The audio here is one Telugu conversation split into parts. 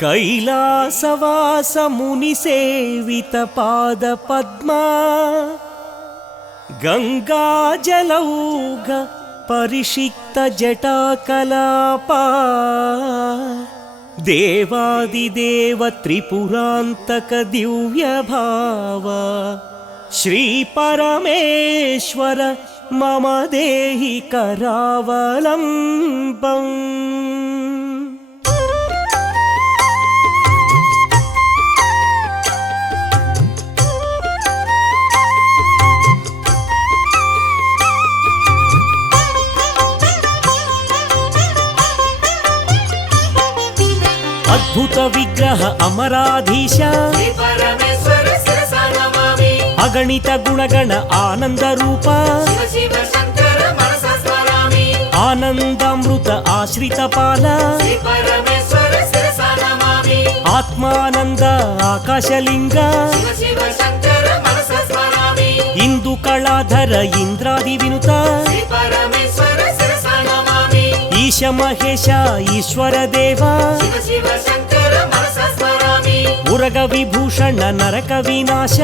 कैलासवास मुनिसेवित पाद पद्मा गंगाजलौघ परिषिक्त जटाकलापा देवादिदेव त्रिपुरान्तक दिव्य भाव श्री परमेश्वर मम देहि करावलम्बम्। अद्भुत विग्रह अमराधीश अगणित गुणगण आनंद रूप आनंदामृत आश्रित पाल आत्मानंद आकाशलिंग इंदु कलाधर इंद्रादि विनुत ईश महेश ईश्वर देवा उरग विभूषण नरक विनाश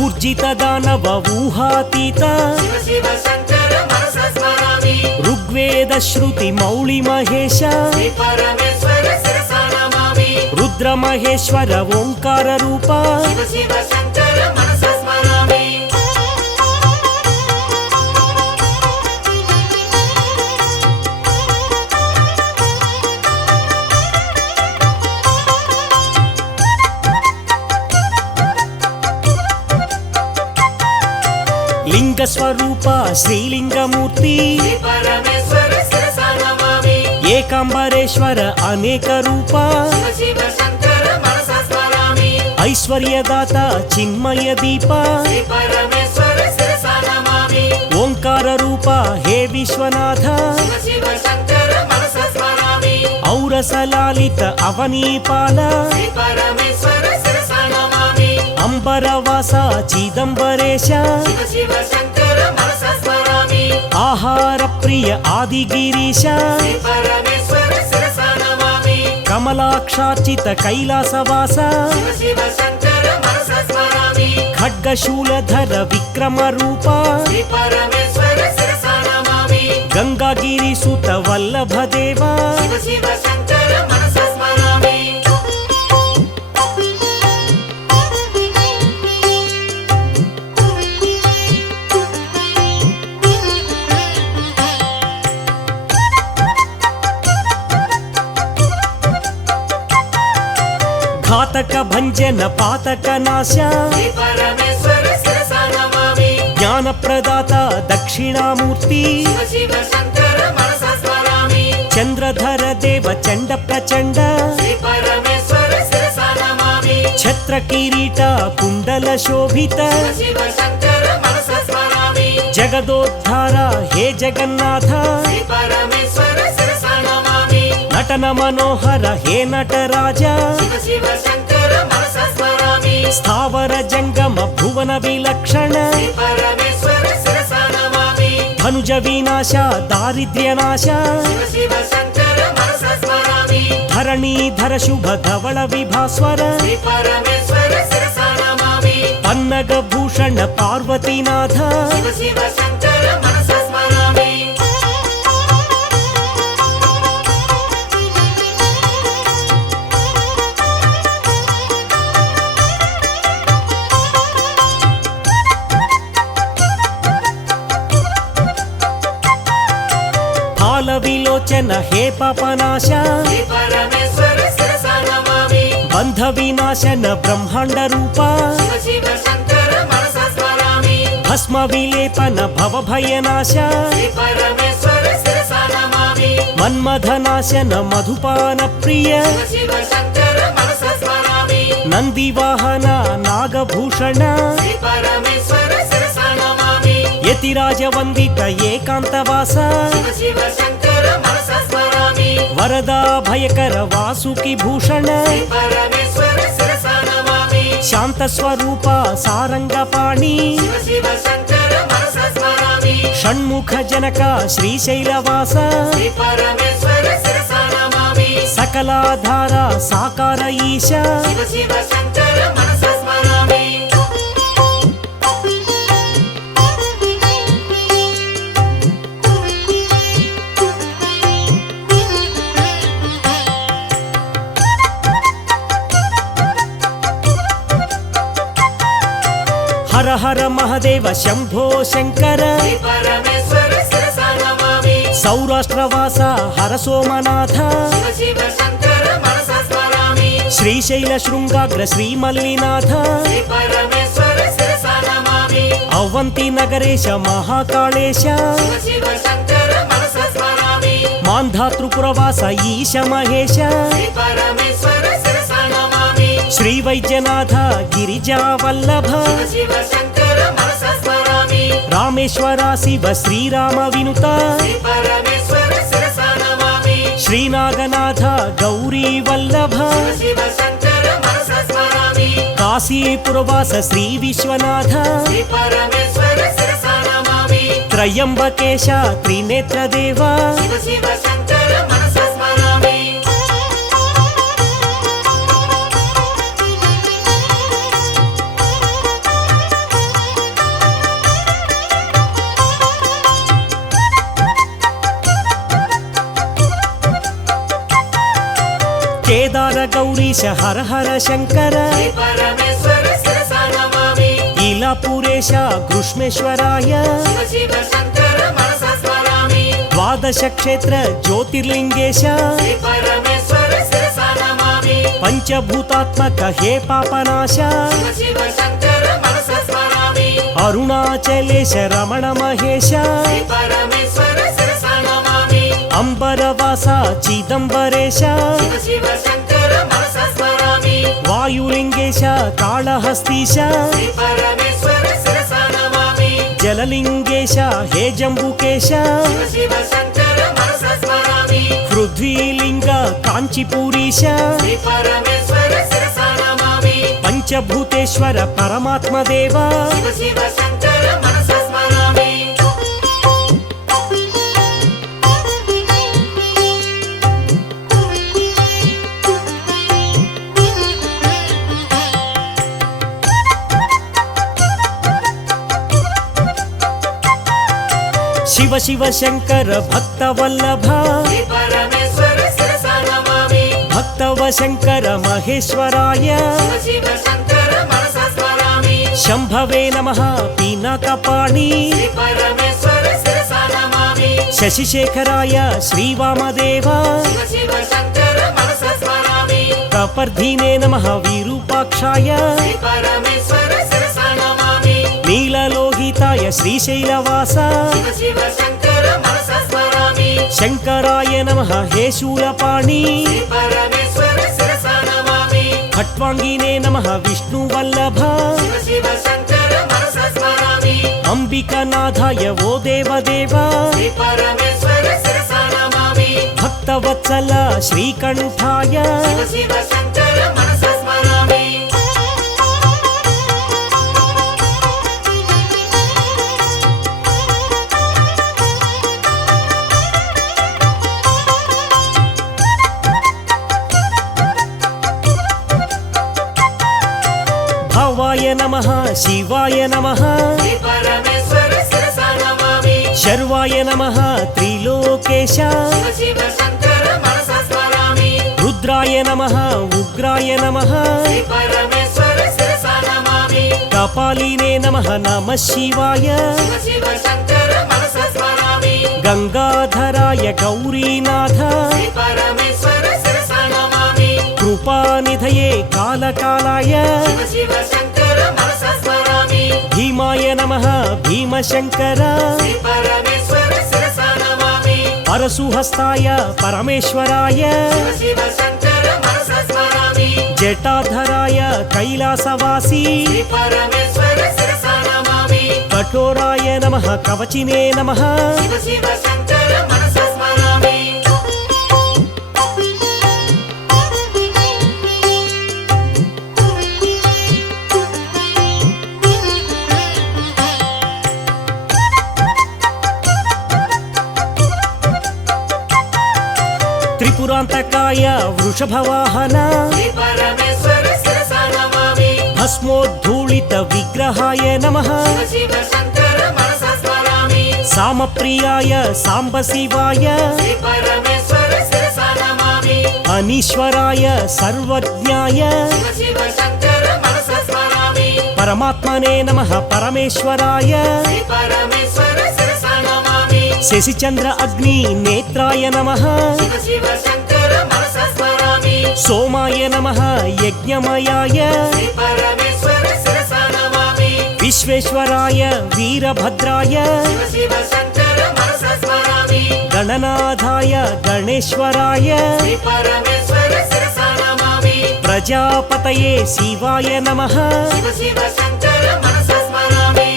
ऊर्जित दानव ऊहातीत ऋग्वेद श्रुति मौळि महेश रुद्र महेश्वर ओंकार रूप लिंग स्वरूप श्रीलिंगमूर्ति एकांबरेश्वर अनेक रूप ऐश्वर्यदाता चिन्मय दीप ओंकार रूप हे विश्वनाथ औरसलालित अवनीपाल अंबरवास चिदंबरेश आहार प्रिय आदिगिरीश कमलाक्षार्चित कैलासवास खड्गशूलधर विक्रम रूप गंगागिरिसुत वल्लभ देवा घातक भंजन पातक नाश ज्ञान प्रदाता दक्षिणामूर्ति चंद्रधर देव चंड प्रचंड छत्र किरीट कुंडल शोभित जगदोद्धार हे जगन्नाथ नटन मनोहर हे नटराज स्थावर जंगम भुवन विलक्षण धनुज विनाश दारिद्र्यनाश धरणीधर शुभ धवल विभास्वर पन्नग भूषण पार्वतीनाथ विलोचन हे पापनाश बंध विनाशन ब्रह्मांड रूप भस्म विलेपन भव भयनाश मन्मथनाशन मधुपान प्रिय नंदीवाहन नागभूषण यतिराज वंदित एकांतवास वरदा भयकर वासुकी भूषण शांत स्वरूप सारंगपाणि षण्मुख जनक श्रीशैलवास నిరాధార సాకార ఈశ శివ శివ శంకర మనసా స్మరామి. హర హర మహదేవ శంభో శంకర శ్రీ పరమేశ్వర శిరసా నమామి. సౌరాష్ట్రవాస హర సోమనాథ శివ శివ శంకర మనసా స్మరామి. శ్రీశైల శృంగాగ్ర శ్రీమల్లినాథ శ్రీ పరమేశ్వర శిరసా నమామి. అవంతి నగరేశ మహాకాళేశ శివ శివ శంకర మనసా స్మరామి. మాంధాతృపురవాస ఈశ మహేశ శ్రీ పరమేశ్వర శిరసా నమామి. శ్రీ వైద్యనాథ గిరిజా వల్లభ శివ శివ శంకర మనసా స్మరామి. రామేశ్వర శివ శ్రీరామ వినుత శ్రీ పరమేశ్వర శిరసా నమామి. శ్రీనాగనాథ గౌరీ వల్లభ శివ శివ శంకర మనసా స్మరామి. కాశీపురవాస శ్రీ విశ్వనాథ శ్రీ పరమేశ్వర శిరసా నమామి. త్రయంబకేశ త్రినేత్రదేవ శివ శివ శంకర మనసా స్మరామి. కేదార గౌరీశ హర హర శంకర శ్రీ పరమేశ్వర శిరసా నమామి. ఇలాపురేశ గృష్మేశ్వరాయ శివ శివ శంకర మనసా స్మరామి. ద్వాదశ క్షేత్ర జ్యోతిర్లింగేశ శ్రీ పరమేశ్వర శిరసా నమామి. పంచభూతాత్మక హే పాపనాశ శివ శివ శంకర మనసా స్మరామి. అరుణాచలేశ రమణ మహేశ శ్రీ పరమేశ్వర శిరసా నమామి. అంబరవాస చిదంబరేశ శివ శివ శంకర మనసా స్మరామి. వాయులింగేశ కాళహస్తీశ శ్రీ పరమేశ్వర శిరసా నమామి. జలలింగేశ హే జంబుకేశ శివ శివ శంకర మనసా స్మరామి. పృథ్వీలింగ కాంచీపూరీశ శ్రీ పరమేశ్వర శిరసా నమామి. పంచభూతేశ్వర పరమాత్మదేవ శివ శివ శంకర మనసా స్మరామి. శివ శివ శంకర భక్తవల్లభ శ్రీ పరమేశ్వర శిరసా నమామి. భక్తవ శంకర మహేశ్వరాయ శివ శివ శంకర మనసా స్మరామి. శంభవే నమః పీనకపాణి శ్రీ పరమేశ్వర శిరసా నమామి. శశిశేఖరాయ శ్రీవామదేవ శివ శివ శంకర మనసా స్మరామి. కపర్ధీనే నమః విరూపాక్షాయ శ్రీ పరమేశ్వర శిరసా నమామి. నీలలోహితాయ శ్రీశైలవాస శివ శివ శంకర మనసా స్మరామి. శంకరాయ నమః హే శూలపాణి శ్రీ పరమేశ్వర శిరసా నమామి. ఖట్వాంగినే నమః విష్ణువల్లభ శివ శివ శంకర మనసా స్మరామి. అంబికనాథాయ ఓ దేవదేవ శ్రీ పరమేశ్వర శిరసా నమామి. భక్తవత్సల శ్రీకంఠాయ శివ శివ శంకర మనసా స్మరామి. భవాయ నమః శివాయ నమః శ్రీ పరమేశ్వర శిరసా నమామి. శర్వాయ నమః త్రిలోకేశ శివ శివ శంకర మనసా స్మరామి. రుద్రాయ నమః ఉగ్రాయ నమః శ్రీ పరమేశ్వర శిరసా నమామి. కపాలినే నమః నమః శివాయ శివ శివ శంకర మనసా స్మరామి. గంగాధరాయ గౌరీనాథ శ్రీ పరమేశ్వర శిరసా నమామి. కృపానిధయే కాలకాలాయ శివ శివ శంకర మనసా స్మరామి. భీమాయ నమః భీమశంకర శ్రీ పరమేశ్వర శిరసా నమామి. పరశుహస్తాయ పరమేశ్వరాయ శివ శివ శంకర మనసా స్మరామి. జటాధరాయ కైలాసవాసి శ్రీ పరమేశ్వర శిరసా నమామి. కఠోరాయ నమః కవచినే నమః శివ శివ శంకర మనసా స్మరామి. త్రిపురాంతకాయ వృషభవాహన శ్రీ పరమేశ్వర శిరసా నమామి భస్మోద్ధూళిత విగ్రహాయ నమః శివ శివ శంకర మనసా స్మరామి సామప్రియాయ సాంబ శివాయ శ్రీ పరమేశ్వర శిరసా నమామి అనీశ్వరాయ సర్వజ్ఞాయ శివ శివ శంకర మనసా స్మరామి పరమాత్మనే నమః పరమేశ్వరాయ శ్రీ పరమేశ్వర శిరసా నమామి శశిచంద్ర అగ్ని నేత్రాయ నమః శివ శివ శంకర మనసా స్మరామి సోమాయ నమః యజ్ఞమయాయ శ్రీ పరమేశ్వర శిరసా నమామి విశ్వేశ్వరాయ వీరభద్రాయ శివ శివ శంకర మనసా స్మరామి గణనాథాయ గణేశ్వరాయ శ్రీ పరమేశ్వర శిరసా నమామి ప్రజాపతయే శివాయ నమః శివ శివ శంకర మనసా స్మరామి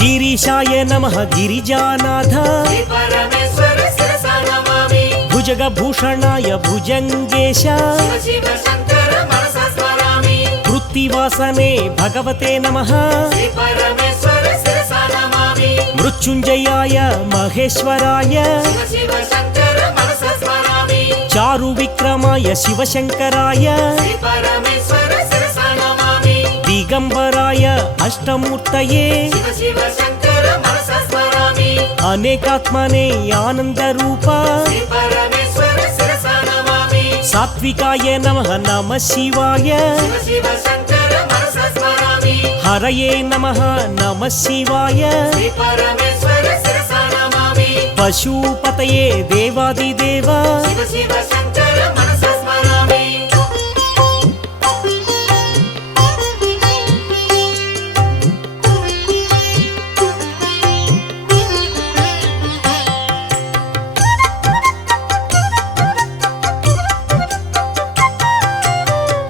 గిరీశాయ నమః గిరిజానాథ శ్రీ పరమేశ్వర శిరసా నమామి భుజగభూషణాయ భుజంగేశ శివ శివ శంకర మనసా స్మరామి వృత్తివాసనే భగవతే నమః శ్రీ పరమేశ్వర శిరసా నమామి మృత్యుంజయాయ మహేశ్వరాయ శివ శివ శంకర మనసా స్మరామి చారు విక్రమాయ శివశంకరాయ శ్రీ పరమేశ్వర శిరసా నమామి దిగంబరాయ అష్టమూర్తయే శివ శివ శంకర మనసా స్మరామి అనేకాత్మనే ఆనందరూప శ్రీ పరమేశ్వర శిరసా నమామి సాత్వికాయ నమః నమః శివాయ శివ శివ శంకర మనసా స్మరామి హరయే నమః నమః శివాయ శ్రీ పరమేశ్వర శిరసా నమామి పశుపతయే దేవాదిదేవ శివ శివ శంకర మనసా స్మరామి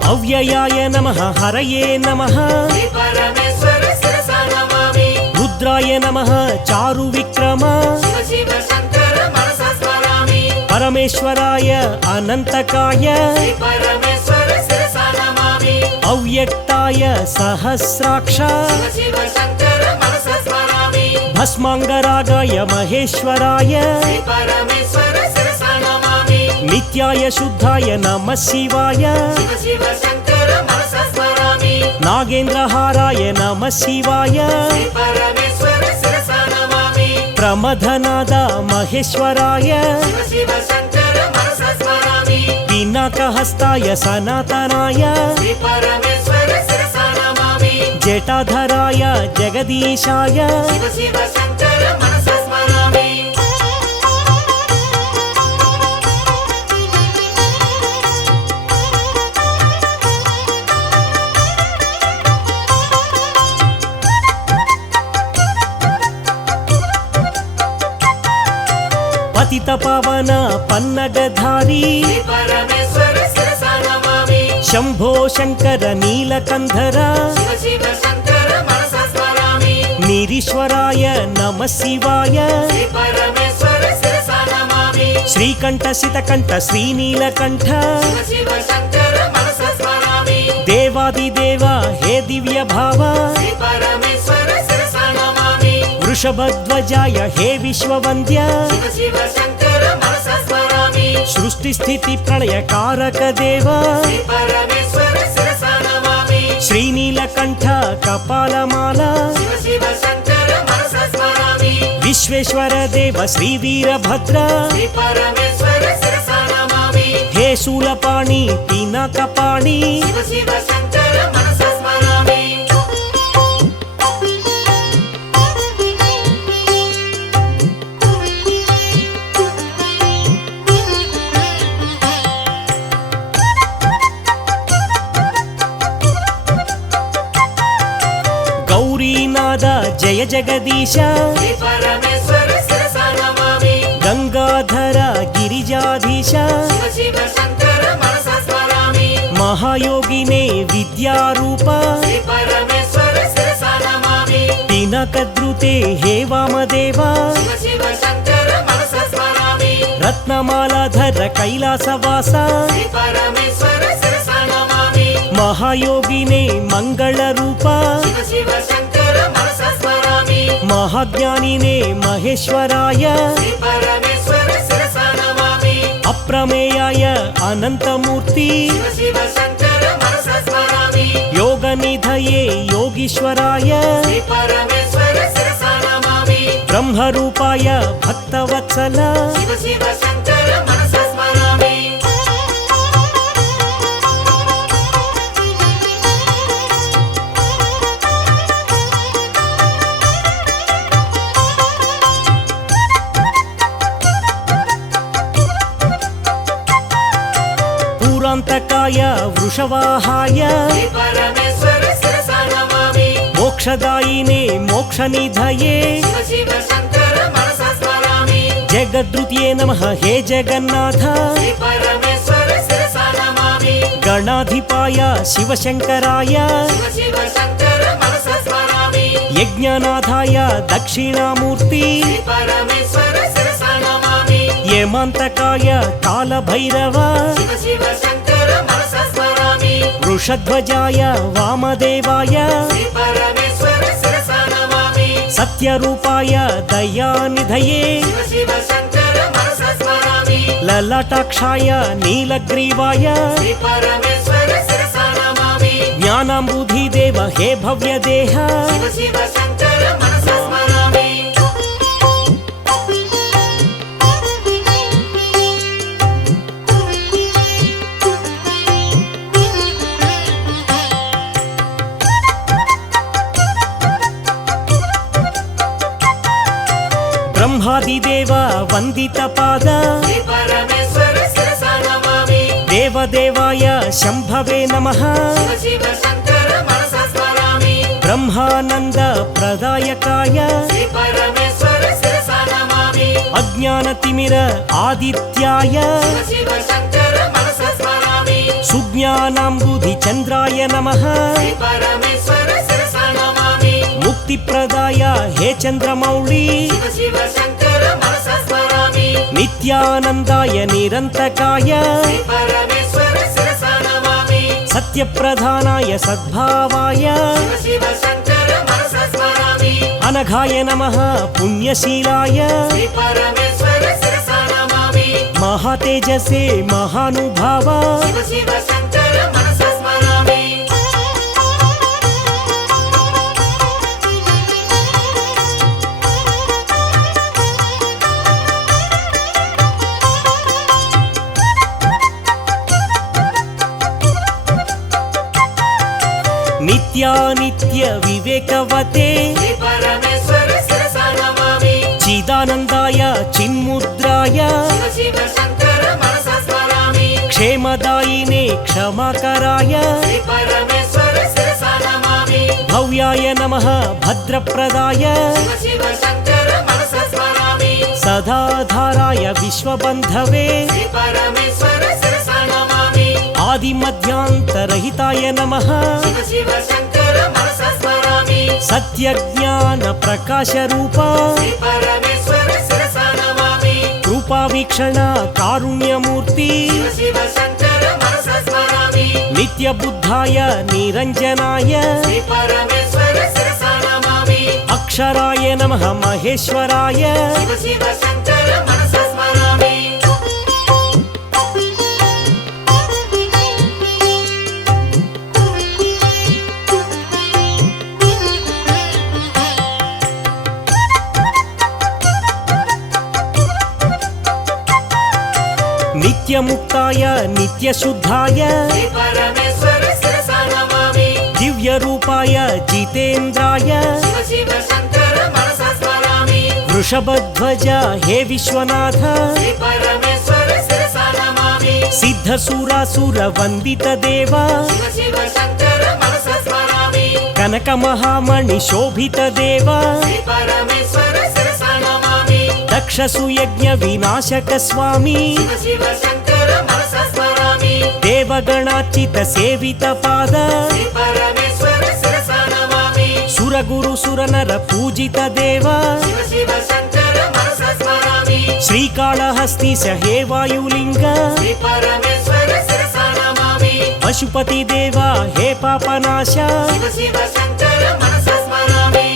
అవ్యయాయ నమః హరయే నమః శ్రీ పరమేశ్వర శిరసా నమామి రుద్రాయ నమః చారు విక్రమ శివ శివ శంకర మనసా స్మరామి పరమేశ్వరాయ అనంతకాయ శ్రీ పరమేశ్వర శిరసా నమామి అవ్యక్తాయ సహస్రాక్ష శివ శివ శంకర మనసా స్మరామి భస్మాంగరాగాయ మహేశ్వరాయ శ్రీ పరమేశ్వర శిరసా నమామి నిత్యాయ శుద్ధాయ నమః శివాయ శివ శివ శంకర మనసా స్మరామి నాగేంద్రహారాయ నమః శివాయ శ్రీ పరమేశ్వర శిరసా నమామి ప్రమథనాద మహేశ్వరాయ శివ శివ శంకర మనసా స్మరామి పినాకహస్తాయ సనాతనాయ శ్రీ పరమేశ్వర శిరసా నమామి జటాధరాయ జగదీశాయ శివ శివ శంకర మనసా స్మరామి పతిత పవన పన్నగధారి శ్రీ పరమేశ్వర శిరసా నమామి శంభో శంకర నీలకంధర శివ శివ శంకర మనసా స్మరామి నిరీశ్వరాయ నమః శివాయ శ్రీ పరమేశ్వర శిరసా నమామి శ్రీకంఠ శితకంఠ శ్రీనీలకంఠ శివ శివ శంకర మనసా స్మరామి దేవాదిదేవ హే దివ్య భావ శ్రీ పరమేశ్వర శిరసా నమామి వృషభధ్వజాయ హే విశ్వవంద్య శివ శివ శంకర మనసా స్మరామి సృష్టి స్థితి ప్రళయ కారక దేవ శ్రీ పరమేశ్వర శిరసా నమామి శ్రీనీలకంఠ కపాలమాల శివ శివ శంకర మనసా స్మరామి విశ్వేశ్వర దేవ శ్రీ వీరభద్ర శ్రీ పరమేశ్వర శిరసా నమామి హే శూలపాణి పినాకపాణి శివ శివ శంకర మనసా స్మరామి గౌరీనాథ జయ జగదీశ శ్రీ పరమేశ్వర శిరసా నమామి గంగాధర గిరిజాధీశ శివ శివ శంకర మనసా స్మరామి మహాయోగినే విద్యారూప శ్రీ పరమేశ్వర శిరసా నమామి పినకద్రుతే హే వామదేవ శివ శివ శంకర మనసా స్మరామి రత్నమాలాధర కైలాసవాస శ్రీ పరమేశ్వర శిరసా నమామి మహాయోగినే మంగళ రూప శివ శివ శంకర మనసా స్మరామి మహాజ్ఞానినే మహేశ్వరాయ శ్రీ పరమేశ్వర శిరసా నమామి అప్రమేయాయ అనంతమూర్తి శివ శివ శంకర మనసా స్మరామి యోగనిధయే యోగీశ్వరాయ శ్రీ పరమేశ్వర శిరసా నమామి బ్రహ్మరూపాయ భక్తవత్సల శివ శివ శంకర మనసా స్మరామి పూరాంతకాయ వృషవాహాయ శ్రీ పరమేశ్వర శిరసా నమామి మోక్షదాయినే మోక్షనిధయే శివ శివ శంకర మనసా స్మరామి జగద్రుత్యే నమః హే జగన్నాథ శ్రీ పరమేశ్వర శిరసా నమామి గణాధిపాయ శివశంకరాయ శివ శివ శంకర మనసా స్మరామి యజ్ఞనాథాయ దక్షిణామూర్తి శ్రీ పరమేశ్వర శిరసా నమామి యమంతకాయ కాలభైరవ శివ శివ శంకర మనసా స్మరామి వృషధ్వజాయ వామదేవాయ శ్రీ పరమేశ్వర శిరసా నమామి సత్యరూపాయ దయానిధయే శివ శివ శంకర మనసా స్మరామి లలాటాక్షాయ నీలగ్రీవాయ శ్రీ పరమేశ్వర శిరసా నమామి జ్ఞానాంబుధిదేవ హే భవ్యదేహ శివ శివ శంకర మనసా స్మరామి బ్రహ్మాదిదేవ వందిత పాద శ్రీ పరమేశ్వర శిరసా నమామి దేవదేవాయ శంభవే నమః శివ శివ శంకర మనసా స్మరామి బ్రహ్మానంద ప్రదాయకాయ శ్రీ పరమేశ్వర శిరసా నమామి అజ్ఞానతిమిర ఆదిత్యాయ శివ శివ శంకర మనసా స్మరామి సుజ్ఞానాంబుధి చంద్రాయ నమః శ్రీ పరమేశ్వర శిరసా నమామి ముక్తిప్రదాయ హే చంద్రమౌళి శివ శివ శంకర మనసా స్మరామి నిత్యానందాయ నిరంతకాయ శ్రీ పరమేశ్వర శిరసా నమామి సత్యప్రధానాయ సద్భావాయ శివ శివ శంకర మనసా స్మరామి అనఘాయ నమః పుణ్యశీలాయ శ్రీ పరమేశ్వర శిరసా నమామి మహాతేజసే మహానుభావ శివ శివ శంకర మనసా స్మరామి నిత్యానిత్య వివేకవతే శ్రీ పరమేశ్వర శిరసా నమామి చిదానందాయ చిన్ముద్రాయ శివ శివ శంకర మనసా స్మరామి క్షేమదాయినే క్షమాకరాయ శ్రీ పరమేశ్వర శిరసా నమామి భవ్యాయ నమః భద్రప్రదాయ శివ శివ శంకర మనసా స్మరామి సదాధారాయ విశ్వబంధవే శ్రీ పరమేశ్వర శిరసా నమామి ఆదిమధ్యాంతరహితాయ నమః శివ శివ శంకర మనసా స్మరామి సత్యజ్ఞాన ప్రకాశ రూప శ్రీ పరమేశ్వర శిరసా నమామి కృపావీక్షణ కారుణ్యమూర్తి శివ శివ శంకర మనసా స్మరామి నిత్యబుద్ధాయ నిరంజనాయ శ్రీ పరమేశ్వర శిరసా నమామి అక్షరాయ నమః మహేశ్వరాయ శివ శివ శంకర మనసా స్మరామి నిత్యముక్తాయ నిత్యశుద్ధాయ శ్రీ పరమేశ్వర శిరసా నమామి దివ్యరూపాయ జితేంద్రాయ శివ శివ శంకర మనసా స్మరామి వృషభధ్వజ హే విశ్వనాథ శ్రీ పరమేశ్వర శిరసా నమామి సిద్ధసురాసుర వందిత దేవ శివ శివ శంకర మనసా స్మరామి కనక మహామణి శోభిత దేవ శ్రీ పరమేశ్వర శిరసా నమామి దక్ష సుయజ్ఞ వినాశక స్వామి శివ శివ శంకర మనసా స్మరామి దేవగణార్చిత సేవిత పాద శ్రీ పరమేశ్వర శిరసా నమామి సురగురు సురనర పూజిత దేవ శివ శివ శంకర మనసా స్మరామి శ్రీకాళహస్తీశ హే వాయులింగ శ్రీ పరమేశ్వర శిరసా నమామి పశుపతి దేవ హే పాపనాశ శివ శివ శంకర మనసా స్మరామి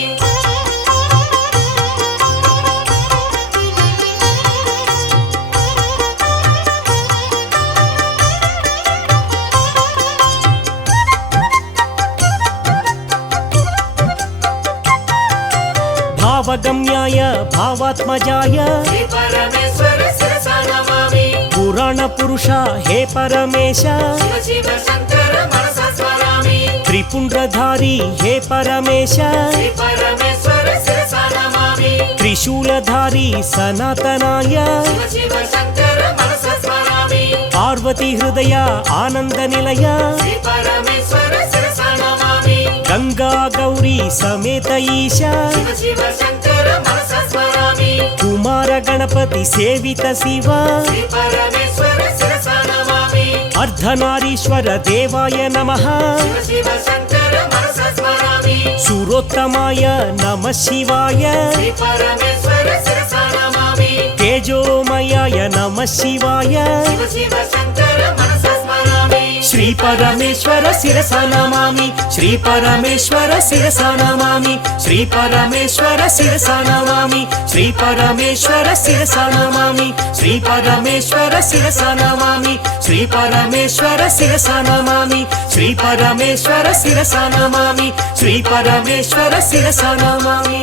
భావగమ్యాయ భావాత్మజాయ శ్రీ పరమేశ్వర శిరసా నమామి పురాణ పురుష హే పరమేశ శివ శివ శంకర మనసా స్మరామి త్రిపుండ్రధారి హే పరమేశ శ్రీ పరమేశ్వర శిరసా నమామి త్రిశూలధారి సనాతనాయ శివ శివ శంకర మనసా స్మరామి పార్వతి హృదయ ఆనంద నిలయ శ్రీ పరమేశ్వర శిరసా నమామి గంగా గౌరీ సమేత ఈశ శివ శివ శంకర మనసా స్మరామి కుమార గణపతి సేవిత శివ శ్రీ పరమేశ్వర శిరసా నమామి అర్ధనారీశ్వర దేవాయ నమః శివ శివ శంకర మనసా స్మరామి సురోత్తమాయ నమ శివాయ శ్రీ పరమేశ్వర శిరసా నమామి తేజోమయాయ నమ శివాయ శివ శివ శంకర మనసా స్మరామి శ్రీ పరమేశ్వర శిరసా నమామి శ్రీ పరమేశ్వర శిరసా నమామి శ్రీ పరమేశ్వర శిరసా నమామి శ్రీ పరమేశ్వర శిరసా నమామి శ్రీ పరమేశ్వర శిరసా నమామి శ్రీ పరమేశ్వర శిరసా నమామి శ్రీ పరమేశ్వర శిరసా నమామి శ్రీ పరమేశ్వర శిరసా నమామి